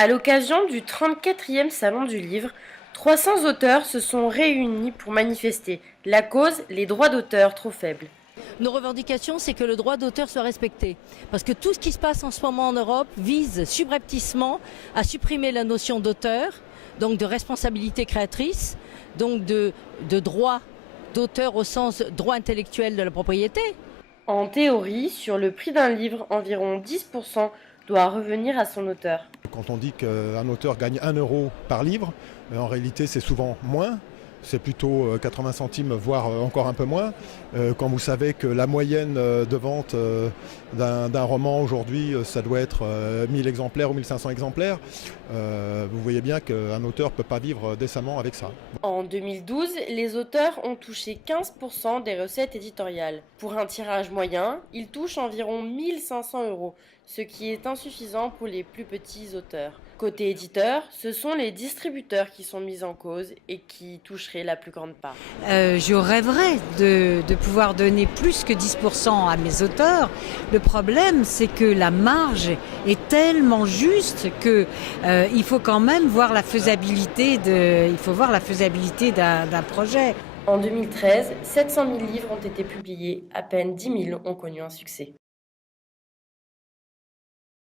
À l'occasion du 34e Salon du Livre, 300 auteurs se sont réunis pour manifester. La cause, les droits d'auteur trop faibles. Nos revendications, c'est que le droit d'auteur soit respecté. Parce que tout ce qui se passe en ce moment en Europe vise subrepticement à supprimer la notion d'auteur, donc de responsabilité créatrice, donc de droit d'auteur au sens droit intellectuel de la propriété. En théorie, sur le prix d'un livre, environ 10% doit revenir à son auteur. Quand on dit qu'un auteur gagne 1 € par livre, en réalité c'est souvent moins. C'est plutôt 80 centimes, voire encore un peu moins. Quand vous savez que la moyenne de vente d'un roman aujourd'hui, ça doit être 1000 exemplaires ou 1500 exemplaires, vous voyez bien qu'un auteur ne peut pas vivre décemment avec ça. En 2012, les auteurs ont touché 15% des recettes éditoriales. Pour un tirage moyen, ils touchent environ 1500 €, ce qui est insuffisant pour les plus petits auteurs. Côté éditeur, ce sont les distributeurs qui sont mis en cause et qui toucheraient la plus grande part. Je rêverais de pouvoir donner plus que 10% à mes auteurs. Le problème, c'est que la marge est tellement juste que il faut quand même voir la faisabilité d'un projet. En 2013, 700 000 livres ont été publiés, à peine 10 000 ont connu un succès.